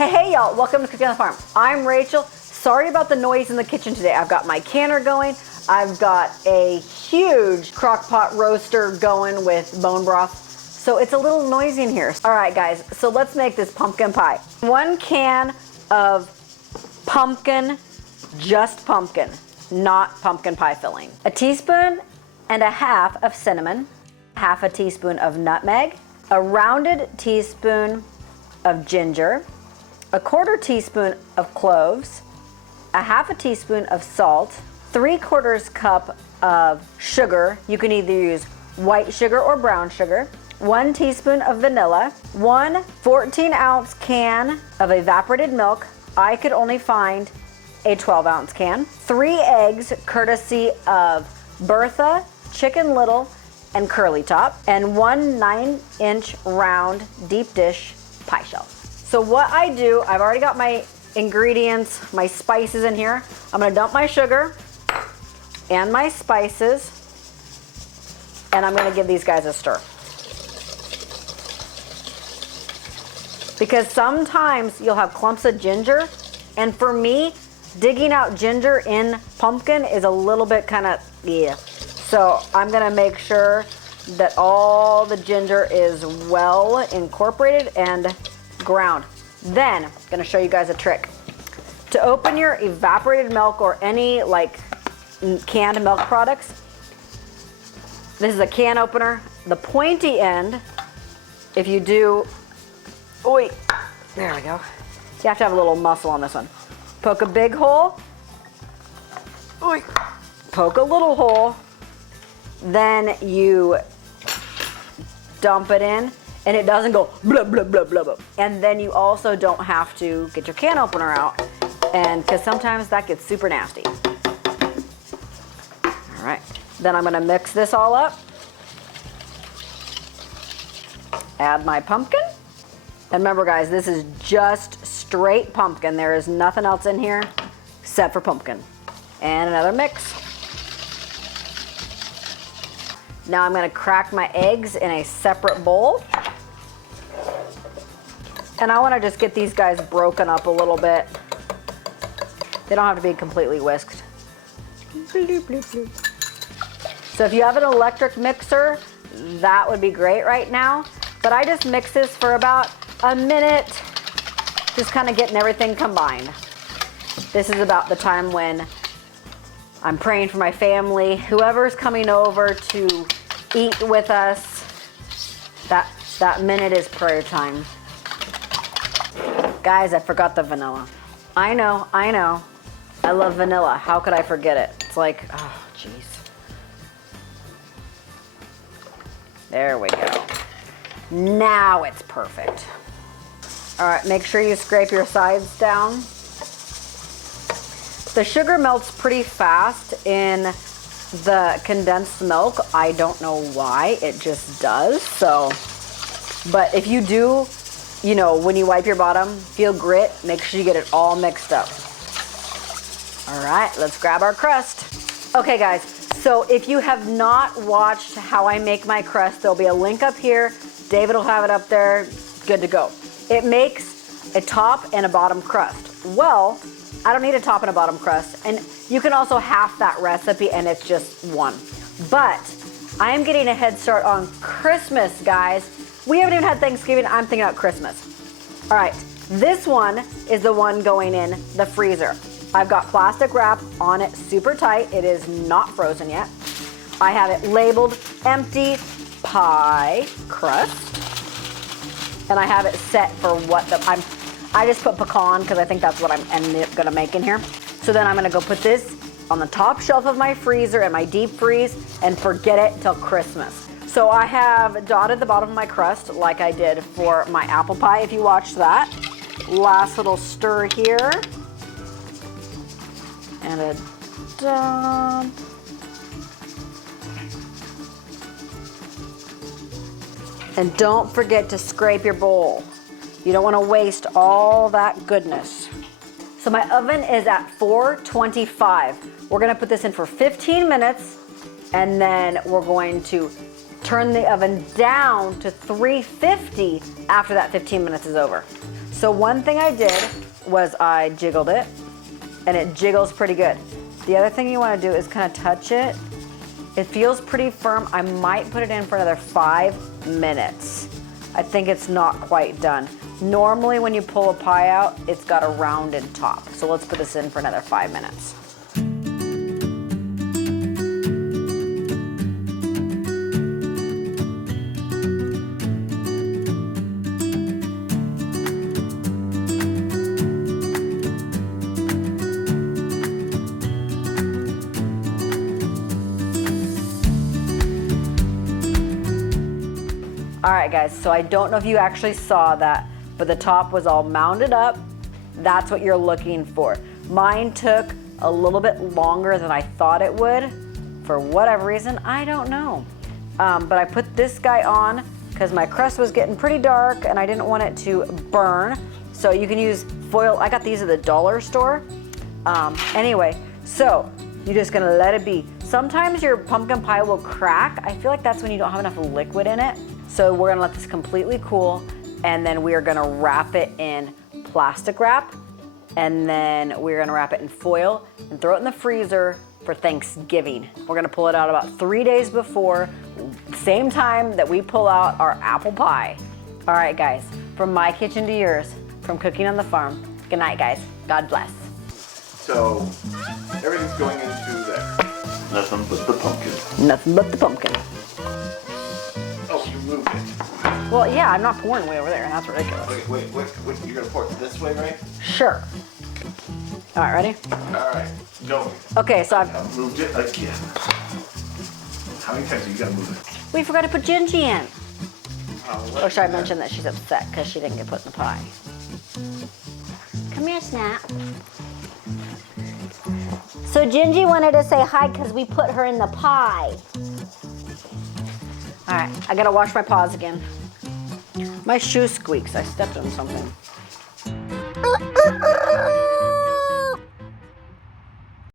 Hey y'all, welcome to Cooking on the Farm. I'm Rachel. Sorry about the noise in the kitchen today. I've got my canner going. I've got a huge crock pot roaster going with bone broth. So it's a little noisy in here. All right guys, so let's make this pumpkin pie. 1 can of pumpkin, just pumpkin, not pumpkin pie filling. 1.5 teaspoons of cinnamon, 1/2 teaspoon of nutmeg, a rounded teaspoon of ginger, 1/4 teaspoon of cloves, 1/2 teaspoon of salt, 3/4 cup of sugar. You can either use white sugar or brown sugar, 1 teaspoon of vanilla, 1 14-ounce can of evaporated milk. I could only find a 12-ounce can, 3 eggs courtesy of Bertha, Chicken Little, and Curly Top, and 1 9-inch round deep dish pie shell. So what I do, I've already got my ingredients, my spices in here. I'm gonna dump my sugar and my spices, and I'm gonna give these guys a stir. Because sometimes you'll have clumps of ginger, and for me, digging out ginger in pumpkin is a little bit kind of, yeah. So I'm gonna make sure that all the ginger is well incorporated and ground. Then, I'm gonna show you guys a trick. To open your evaporated milk or any like canned milk products, this is a can opener. The pointy end, if you do, oi, there we go. You have to have a little muscle on this one. Poke a big hole, oi, poke a little hole, then you dump it in, and it doesn't go blah, blah, blah, blah, blah. And then you also don't have to get your can opener out, and because sometimes that gets super nasty. All right, then I'm gonna mix this all up. Add my pumpkin. And remember guys, this is just straight pumpkin. There is nothing else in here except for pumpkin. And another mix. Now I'm gonna crack my eggs in a separate bowl. And I wanna just get these guys broken up a little bit. They don't have to be completely whisked. Bloop, bloop, bloop. So if you have an electric mixer, that would be great right now. But I just mix this for about a minute, just kind of getting everything combined. This is about the time when I'm praying for my family. Whoever's coming over to eat with us, that minute is prayer time. Guys, I forgot the vanilla. I know. I love vanilla. How could I forget it? It's like, oh, jeez. There we go. Now it's perfect. All right, make sure you scrape your sides down. The sugar melts pretty fast in the condensed milk. I don't know why, it just does. So, but if you do, you know, when you wipe your bottom, feel grit, make sure you get it all mixed up. All right, let's grab our crust. Okay guys, so if you have not watched how I make my crust, there'll be a link up here. David will have it up there, good to go. It makes a top and a bottom crust. Well, I don't need a top and a bottom crust, and you can also half that recipe and it's just one. But I am getting a head start on Christmas, guys. We haven't even had Thanksgiving, I'm thinking about Christmas. All right, this one is the one going in the freezer. I've got plastic wrap on it super tight. It is not frozen yet. I have it labeled empty pie crust. And I have it set for what I just put pecan because I think that's what I'm gonna make in here. So then I'm gonna go put this on the top shelf of my freezer and my deep freeze and forget it until Christmas. So I have dotted the bottom of my crust like I did for my apple pie, if you watched that. Last little stir here. And a dump. And don't forget to scrape your bowl. You don't want to waste all that goodness. So my oven is at 425. We're gonna put this in for 15 minutes, and then we're going to turn the oven down to 350 after that 15 minutes is over. So one thing I did was I jiggled it, and it jiggles pretty good. The other thing you want to do is kind of touch it. It feels pretty firm. I might put it in for another 5 minutes. I think it's not quite done. Normally when you pull a pie out, it's got a rounded top. So let's put this in for another 5 minutes. All right, guys, so I don't know if you actually saw that, but the top was all mounded up. That's what you're looking for. Mine took a little bit longer than I thought it would. For whatever reason, I don't know. But I put this guy on because my crust was getting pretty dark and I didn't want it to burn. So you can use foil. I got these at the dollar store. Anyway, so you're just gonna let it be. Sometimes your pumpkin pie will crack. I feel like that's when you don't have enough liquid in it. So we're gonna let this completely cool, and then we are gonna wrap it in plastic wrap, and then we're gonna wrap it in foil and throw it in the freezer for Thanksgiving. We're gonna pull it out about 3 days before, same time that we pull out our apple pie. All right, guys, from my kitchen to yours, from cooking on the farm. Good night, guys. God bless. So everything's going into there. Nothing but the pumpkin. Nothing but the pumpkin. Oh, you moved it. Well, yeah, I'm not pouring way over there, and that's ridiculous. Wait. You're gonna pour it this way, right? Sure. All right, ready? All right, go. Okay, so I've... I moved it again. How many times are you gonna move it? We forgot to put Gingy in. Oh, Or should I mention that she's upset because she didn't get put in the pie? Come here, Snap. So Gingy wanted to say hi because we put her in the pie. All right, I gotta wash my paws again. My shoe squeaks. I stepped on something.